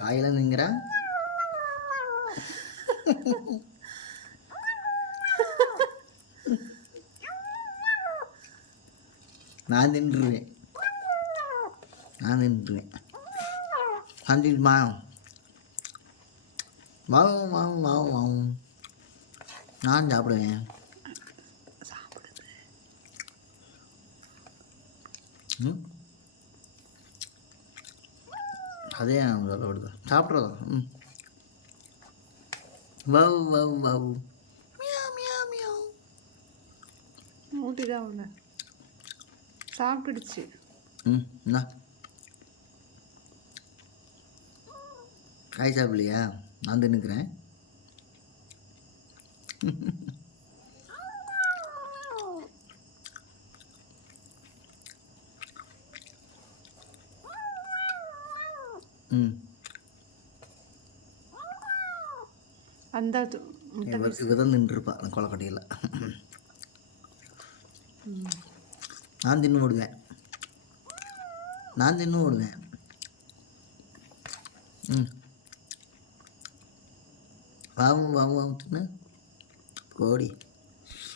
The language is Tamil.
காயெல்லாம் திங்கிற நான் தின்றுவேன் கண்டிப்பா வாவும் வாவும் வாவும் வாவும் நான் சாப்பிடுவேன். ம் அதே சொல்ல சாப்பிட்றதா. ம் வவ் வவ் வவ் மியாவ் மியாவ் மியாவ். ஊட்டிதான் உள்ள சாப்பிட்டுடுச்சு. என்ன காய் சாப்பிடலையா? நான் தின்னுக்கிறேன். ம் அந்த இவ தான் நின்றுருப்பா அந்த கொலக்கட்டையில். நான் தின்னு ஓடுவேன். ம் வாவும் வாவும் வாவும் தின்னு கோடி.